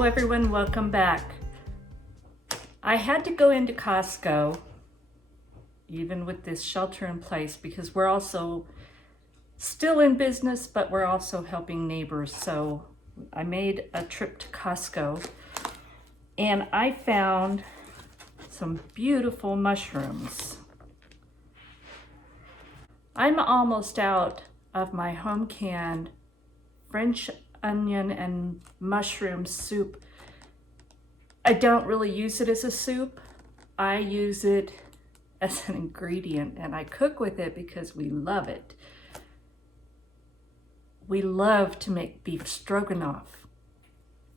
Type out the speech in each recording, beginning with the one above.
Hello everyone, welcome back. I had to go into Costco, even with this shelter in place, because we're also still in business, but we're also helping neighbors. So I made a trip to Costco and I found some beautiful mushrooms. I'm almost out of my home canned French onion and mushroom soup. I don't really use it as a soup. I use it as an ingredient and I cook with it because we love it. We love to make beef stroganoff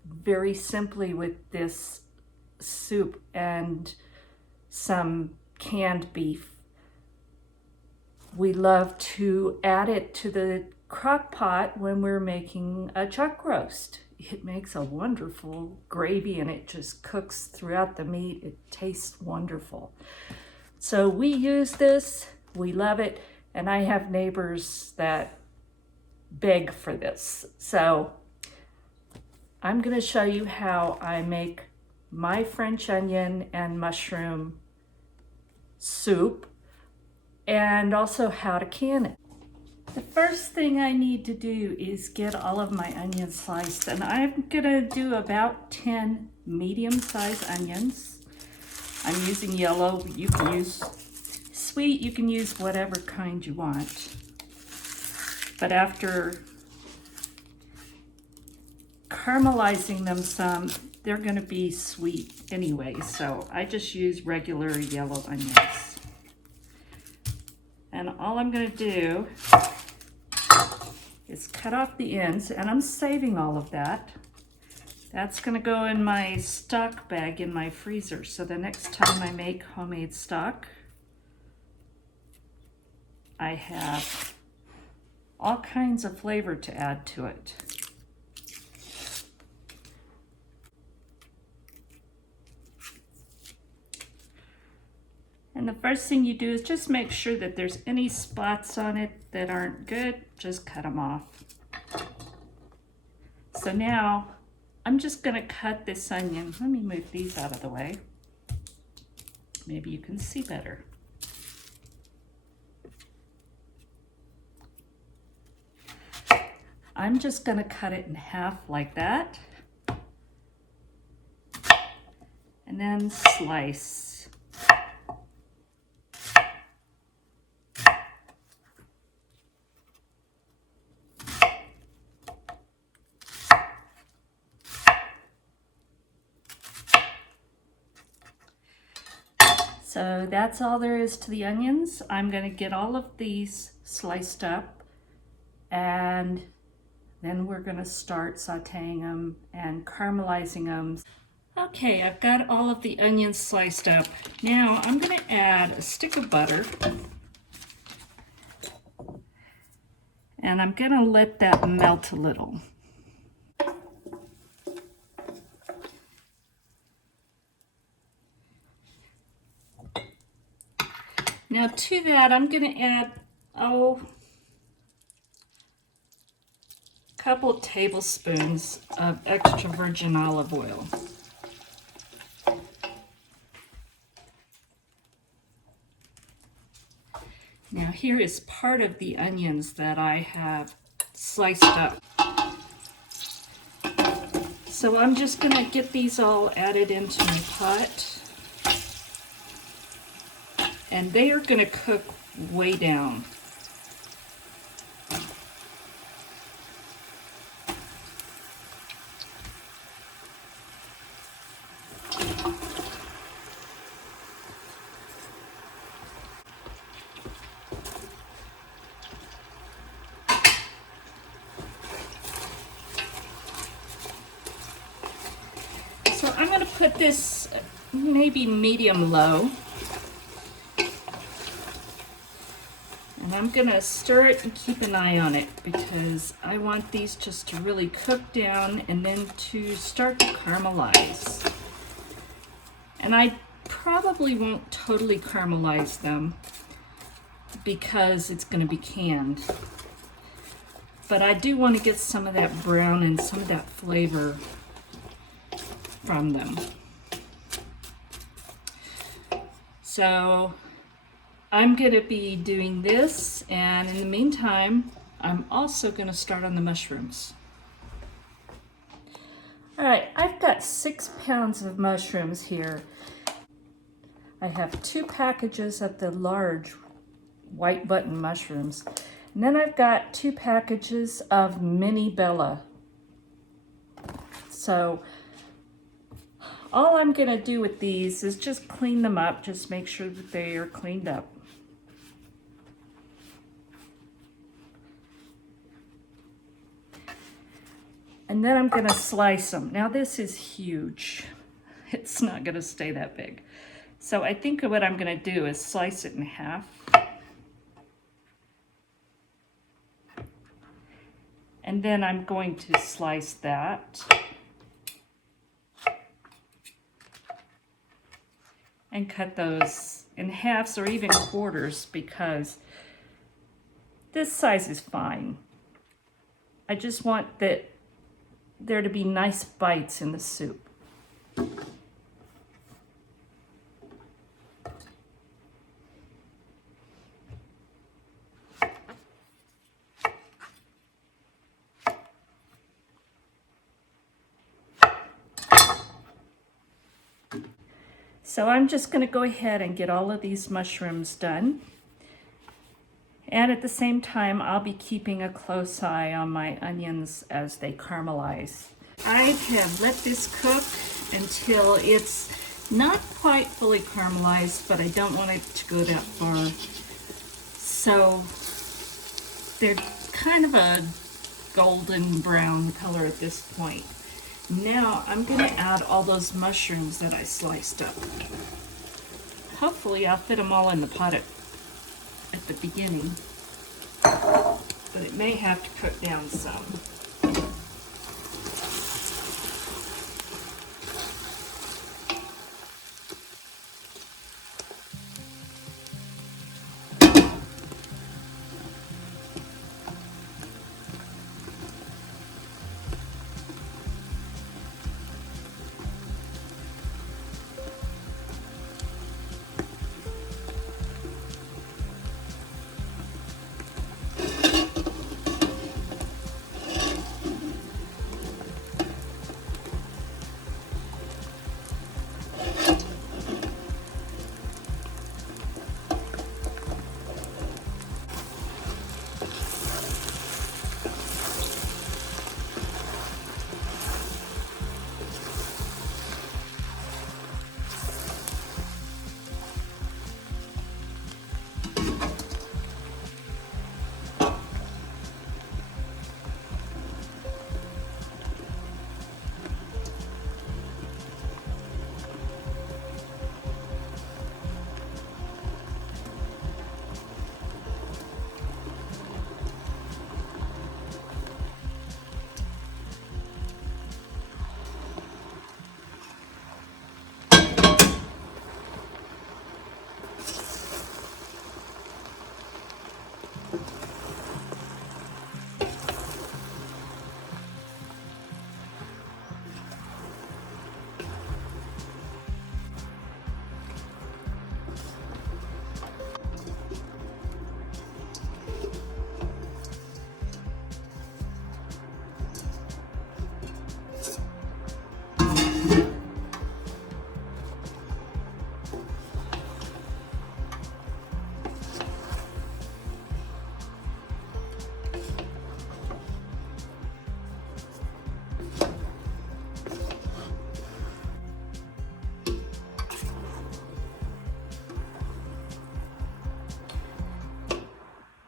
very simply with this soup and some canned beef. We love to add it to the crock pot when we're making a chuck roast. It makes a wonderful gravy and it just cooks throughout the meat. It tastes wonderful. So we use this, we love it, and I have neighbors that beg for this. So I'm going to show you how I make my French onion and mushroom soup and also how to can it. The first thing I need to do is get all of my onions sliced, and I'm gonna do about 10 medium-sized onions. I'm using yellow. You can use sweet, you can use whatever kind you want. But after caramelizing them some, they're gonna be sweet anyway, so I just use regular yellow onions. And all I'm gonna do is cut off the ends, and I'm saving all of that. That's gonna go in my stock bag in my freezer, so the next time I make homemade stock, I have all kinds of flavor to add to it. And the first thing you do is just make sure that there's any spots on it that aren't good, just cut them off. So now I'm just gonna cut this onion. Let me move these out of the way. Maybe you can see better. I'm just gonna cut it in half like that. And then slice. So that's all there is to the onions. I'm gonna get all of these sliced up and then we're gonna start sauteing them and caramelizing them. Okay, I've got all of the onions sliced up. Now I'm gonna add a stick of butter and I'm gonna let that melt a little. Now to that, I'm gonna add, a couple tablespoons of extra virgin olive oil. Now here is part of the onions that I have sliced up. So I'm just gonna get these all added into my pot. And they are going to cook way down. So I'm going to put this maybe medium low. And I'm gonna stir it and keep an eye on it because I want these just to really cook down and then to start to caramelize. And I probably won't totally caramelize them because it's gonna be canned. But I do want to get some of that brown and some of that flavor from them. So I'm going to be doing this, and in the meantime, I'm also going to start on the mushrooms. All right, I've got 6 pounds of mushrooms here. I have 2 packages of the large white button mushrooms. And then I've got 2 packages of mini Bella. So all I'm going to do with these is just clean them up, just make sure that they are cleaned up. And then I'm going to slice them. Now this is huge. It's not going to stay that big. So I think what I'm going to do is slice it in half. And then I'm going to slice that. And cut those in halves or even quarters, because this size is fine. I just want there to be nice bites in the soup. So I'm just going to go ahead and get all of these mushrooms done. And at the same time, I'll be keeping a close eye on my onions as they caramelize. I have let this cook until it's not quite fully caramelized, but I don't want it to go that far. So they're kind of a golden brown color at this point. Now I'm going to add all those mushrooms that I sliced up. Hopefully I'll fit them all in the pot at the beginning, but it may have to cook down some.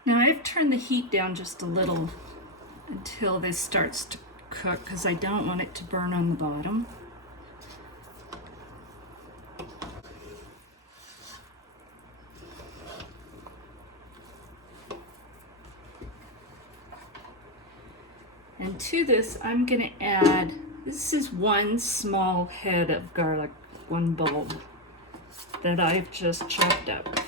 Now I've turned the heat down just a little until this starts to cook, because I don't want it to burn on the bottom. And to this, I'm going to add, this is 1 small head of garlic, 1 bulb that I've just chopped up.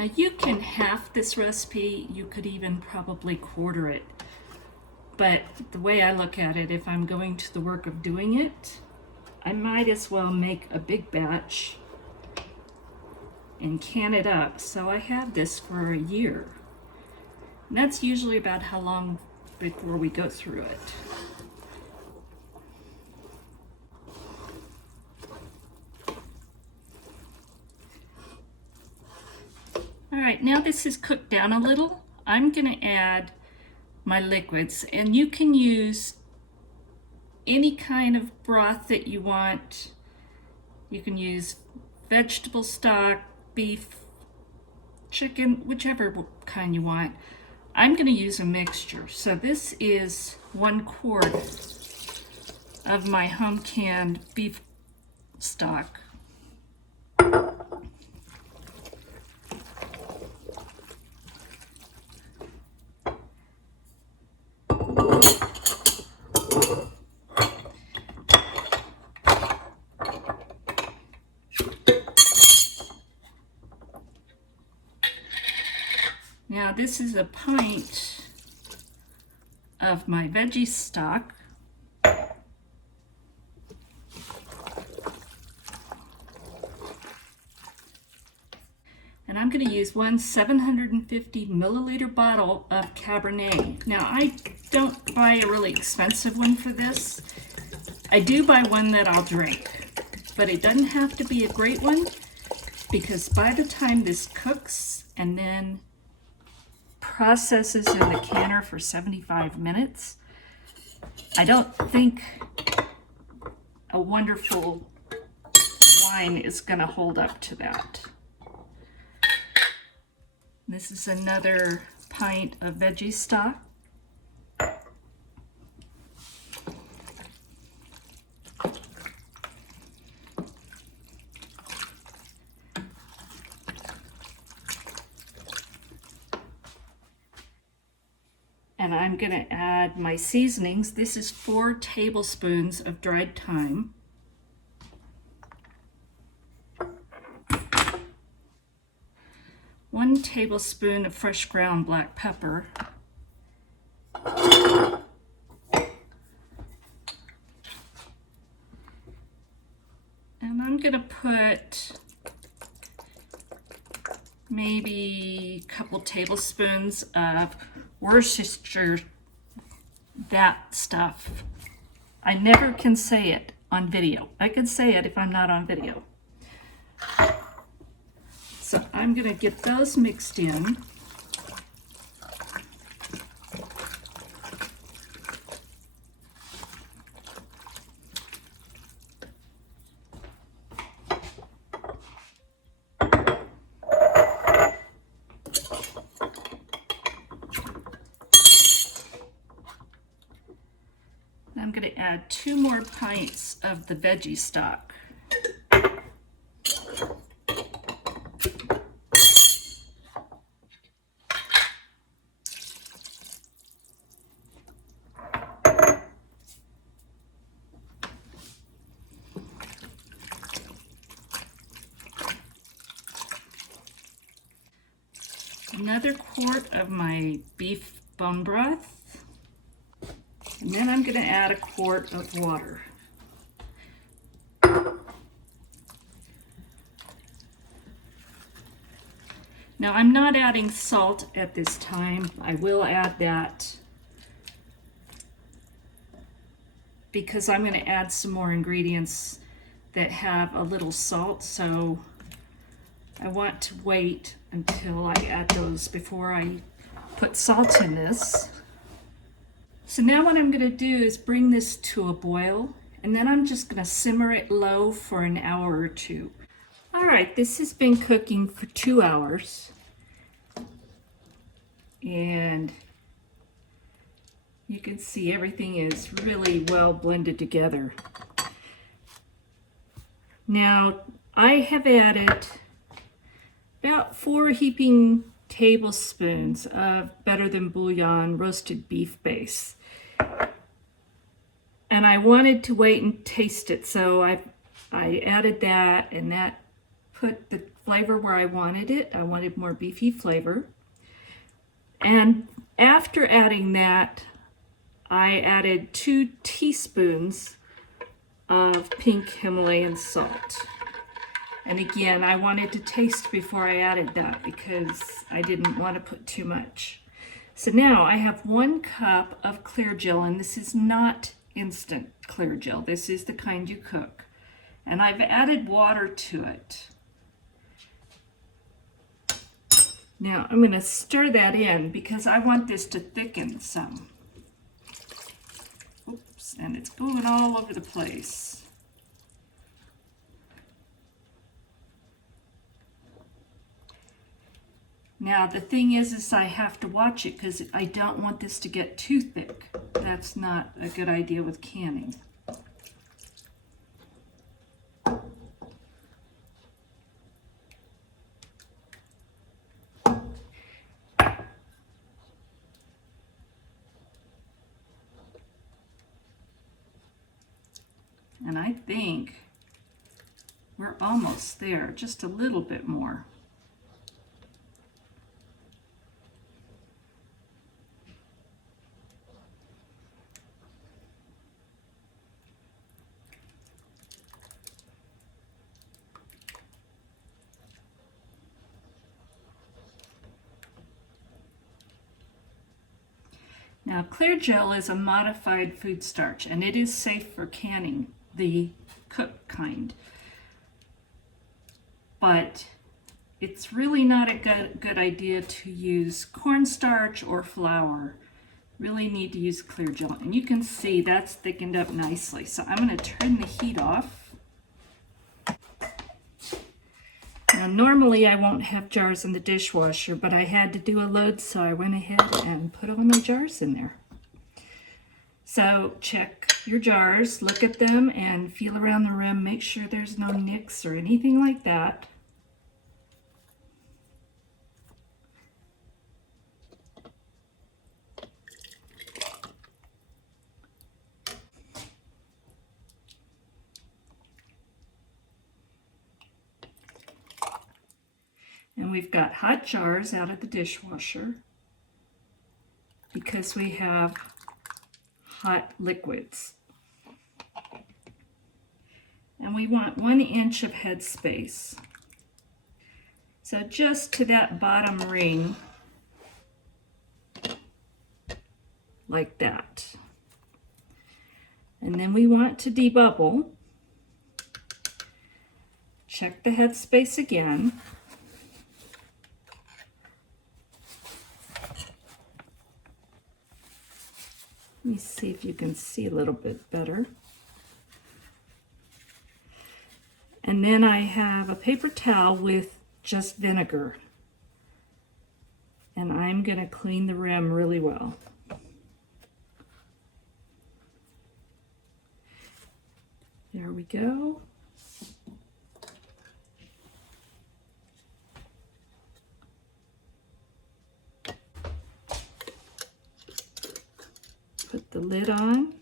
Now you can half this recipe, you could even probably quarter it. But the way I look at it, if I'm going to the work of doing it, I might as well make a big batch and can it up so I have this for a year. And that's usually about how long before we go through it. All right, now this is cooked down a little. I'm gonna add my liquids, and you can use any kind of broth that you want. You can use vegetable stock, beef, chicken, whichever kind you want. I'm gonna use a mixture. So this is 1 quart of my home canned beef stock. Now this is a pint of my veggie stock. And I'm going to use one 750 milliliter bottle of Cabernet. Now I don't buy a really expensive one for this. I do buy one that I'll drink, but it doesn't have to be a great one, because by the time this cooks and then processes in the canner for 75 minutes, I don't think a wonderful wine is going to hold up to that. This is another pint of veggie stock. And I'm going to add my seasonings. This is 4 tablespoons of dried thyme. One tablespoon of fresh ground black pepper. And I'm going to put maybe a couple tablespoons of Worcestershire, that stuff. I never can say it on video. I can say it if I'm not on video. So I'm going to get those mixed in. I'm going to add 2 more pints of the veggie stock. Another quart of my beef bone broth. And then I'm going to add a quart of water. Now I'm not adding salt at this time. I will add that because I'm going to add some more ingredients that have a little salt, so I want to wait until I add those before I put salt in this. So now what I'm going to do is bring this to a boil, and then I'm just going to simmer it low for an hour or 2. All right, this has been cooking for 2 hours, and you can see everything is really well blended together. Now I have added about 4 heaping tablespoons of Better Than Bouillon roasted beef base. And I wanted to wait and taste it, so I added that, and that put the flavor where I wanted it. I wanted more beefy flavor. And after adding that, I added 2 teaspoons of pink Himalayan salt. And again, I wanted to taste before I added that because I didn't want to put too much. So now I have 1 cup of clear gel, and this is not instant clear gel. This is the kind you cook. And I've added water to it. Now I'm going to stir that in because I want this to thicken some. Oops, and it's going all over the place. Now the thing is I have to watch it because I don't want this to get too thick. That's not a good idea with canning. And I think we're almost there, just a little bit more. Now, clear gel is a modified food starch, and it is safe for canning, the cooked kind. But it's really not a good idea to use cornstarch or flour. Really need to use clear gel. And you can see that's thickened up nicely. So I'm going to turn the heat off. Now, normally I won't have jars in the dishwasher, but I had to do a load, so I went ahead and put all my jars in there. So check your jars, look at them, and feel around the rim. Make sure there's no nicks or anything like that. And we've got hot jars out of the dishwasher because we have hot liquids. And we want 1 inch of head space. So just to that bottom ring, like that. And then we want to debubble. Check the head space again. Let me see if you can see a little bit better. And then I have a paper towel with just vinegar. And I'm going to clean the rim really well. There we go. Put the lid on.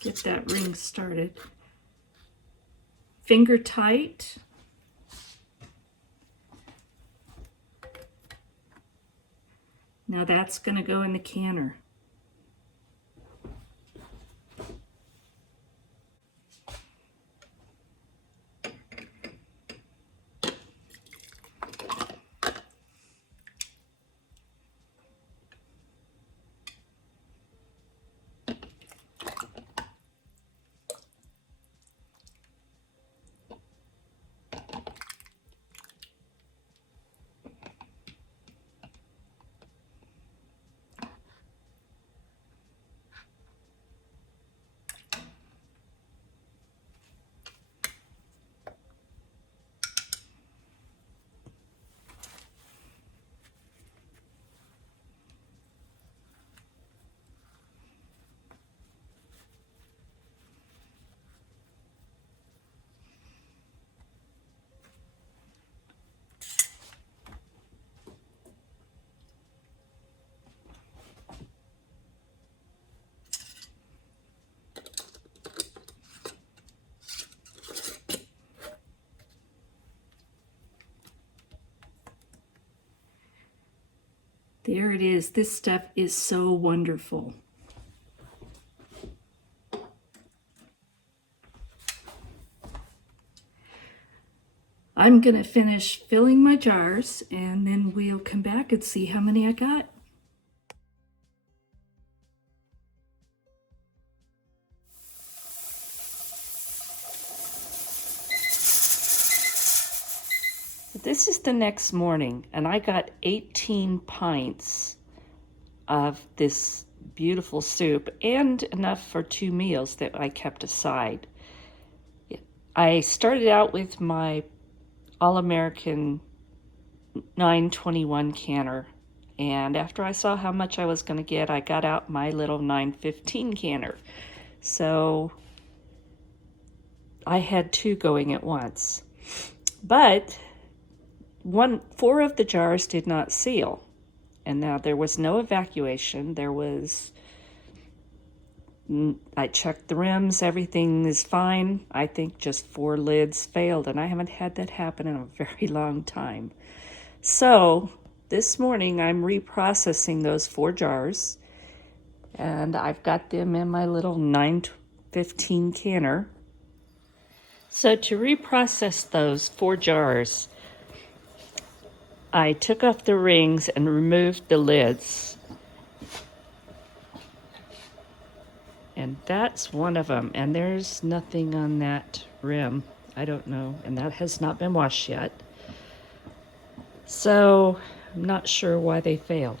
Get that ring started. Finger tight. Now that's going to go in the canner. There it is. This stuff is so wonderful. I'm going to finish filling my jars and then we'll come back and see how many I got. This is the next morning and I got 18 pints of this beautiful soup and enough for 2 meals that I kept aside. I started out with my All-American 921 canner, and after I saw how much I was going to get, I got out my little 915 canner. So I had 2 going at once. But 4 of the jars did not seal. And now there was no evacuation. I checked the rims, everything is fine. I think just 4 lids failed, and I haven't had that happen in a very long time. So this morning I'm reprocessing those 4 jars, and I've got them in my little 915 canner. So to reprocess those 4 jars, I took off the rings and removed the lids. And that's one of them, and there's nothing on that rim. I don't know, and that has not been washed yet. So I'm not sure why they failed.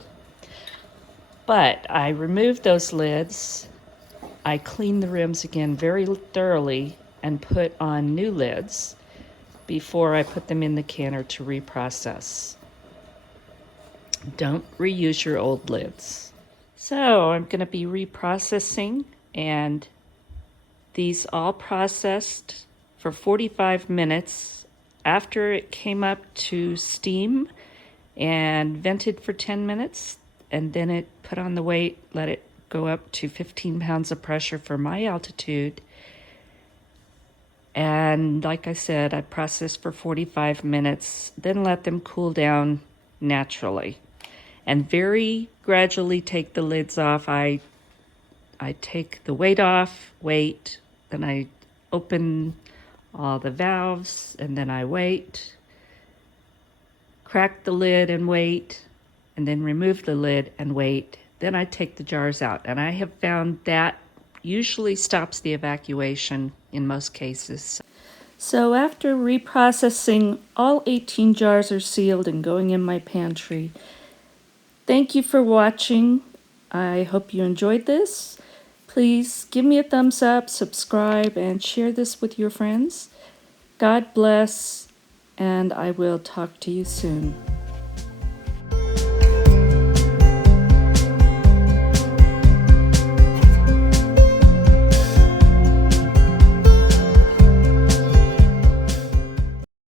But I removed those lids. I cleaned the rims again very thoroughly and put on new lids before I put them in the canner to reprocess. Don't reuse your old lids. So I'm going to be reprocessing, and these all processed for 45 minutes. After it came up to steam and vented for 10 minutes, and then it put on the weight, let it go up to 15 pounds of pressure for my altitude. And like I said, I processed for 45 minutes, then let them cool down naturally. And very gradually take the lids off. I take the weight off, wait, then I open all the valves, and then I wait, crack the lid and wait, and then remove the lid and wait. Then I take the jars out, and I have found that usually stops the evacuation in most cases. So after reprocessing, all 18 jars are sealed and going in my pantry. Thank you for watching. I hope you enjoyed this. Please give me a thumbs up, subscribe, and share this with your friends. God bless, and I will talk to you soon.